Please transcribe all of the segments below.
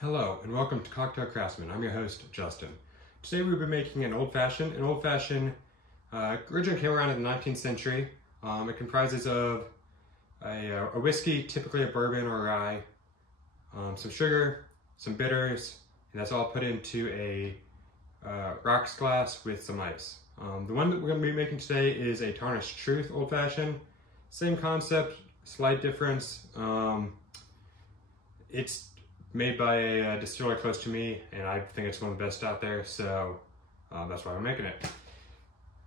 Hello and welcome to Cocktail Craftsman. I'm your host, Justin. Today we'll be making an old fashioned. An old fashioned originally came around in the 19th century. It comprises of a whiskey, typically a bourbon or rye, some sugar, some bitters, and that's all put into a rocks glass with some ice. The one that we're going to be making today is a Tarnished Truth old fashioned. Same concept, slight difference. It's made by a distiller close to me, and I think it's one of the best out there, so that's why I'm making it.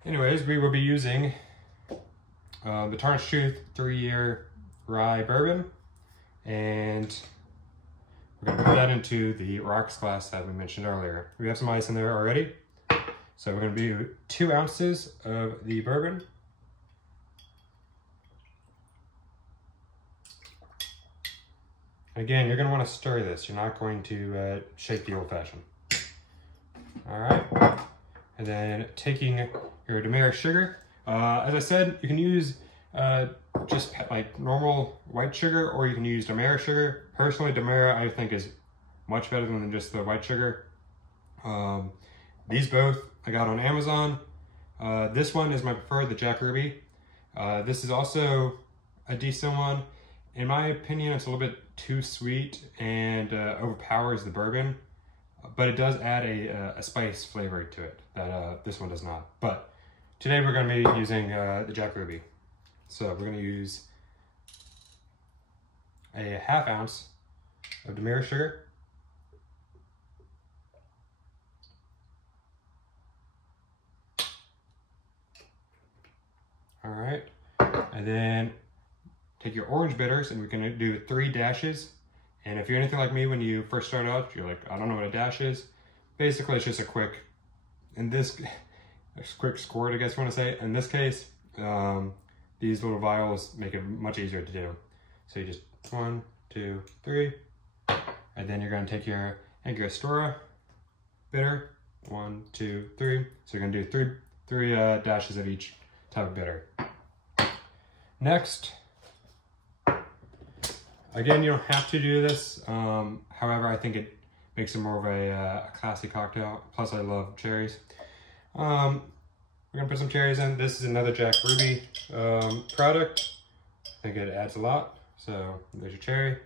Anyways, we will be using the Tarnished Truth 3-year rye bourbon, and we're going to put that into the rocks glass that we mentioned earlier. We have some ice in there already, so we're going to do 2 ounces of the bourbon. Again, you're going to want to stir this. You're not going to shake the old-fashioned. All right. And then taking your demerara sugar. As I said, you can use just like normal white sugar, or you can use demerara sugar. Personally, demerara I think is much better than just the white sugar. These both I got on Amazon. This one is my preferred, the Jack Ruby. This is also a decent one. In my opinion, it's a little bit too sweet and overpowers the bourbon, but it does add a spice flavor to it that this one does not. But today we're going to be using the Jack Ruby. So we're going to use a 1/2 ounce of demerara sugar. All right, and then take your orange bitters, and we're going to do 3 dashes. And if you're anything like me, when you first start out, you're like, I don't know what a dash is. Basically, it's just a quick, quick squirt, I guess you want to say. In this case, these little vials make it much easier to do. So you just 1, 2, 3, and then you're going to take your angostura bitter, 1, 2, 3. So you're going to do three dashes of each type of bitter. Next, again, you don't have to do this. However, I think it makes it more of a classy cocktail. Plus, I love cherries. We're gonna put some cherries in. This is another Jack Ruby product. I think it adds a lot. So there's your cherry.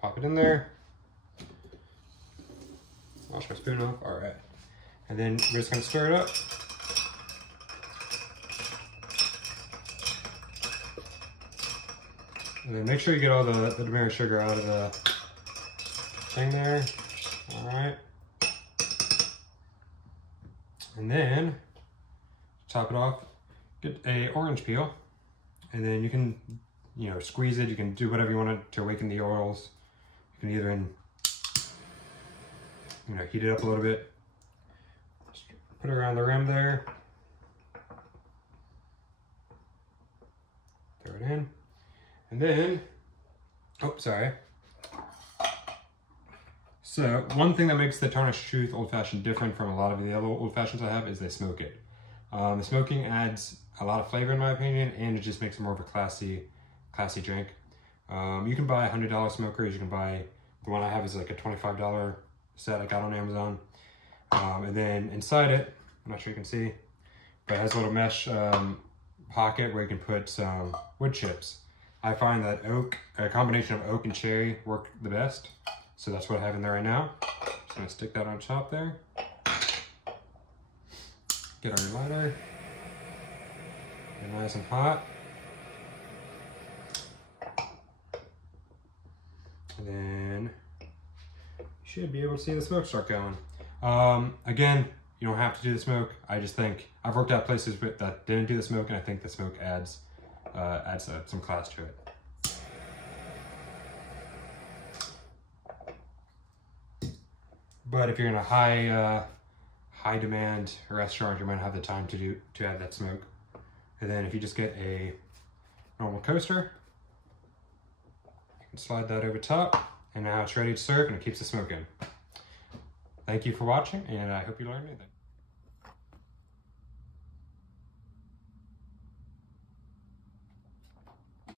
Pop it in there. Wash my spoon off. All right. And then we're just gonna stir it up. And then make sure you get all the demerara sugar out of the thing there. All right. And then top it off, get a orange peel, and then you can, squeeze it. You can do whatever you want to awaken the oils. You can either heat it up a little bit. Just put it around the rim there. Throw it in. And then, So one thing that makes the Tarnished Truth Old Fashioned different from a lot of the other Old Fashions I have is they smoke it. The smoking adds a lot of flavor in my opinion, and it just makes it more of a classy drink. You can buy $100 smokers. You can buy, the one I have is like a $25 set I got on Amazon. And then inside it, I'm not sure you can see, but it has a little mesh pocket where you can put some wood chips. I find that a combination of oak and cherry work the best. So that's what I have in there right now. Just gonna stick that on top there. Get our lighter. Get nice and hot. And then you should be able to see the smoke start going. Again, you don't have to do the smoke. I just think, I've worked at places that didn't do the smoke, and I think the smoke adds some class to it. But if you're in a high demand restaurant, you might have the time to add that smoke. And then if you just get a normal coaster, you can slide that over top, and now it's ready to serve, and it keeps the smoke in. Thank you for watching, and I hope you learned anything.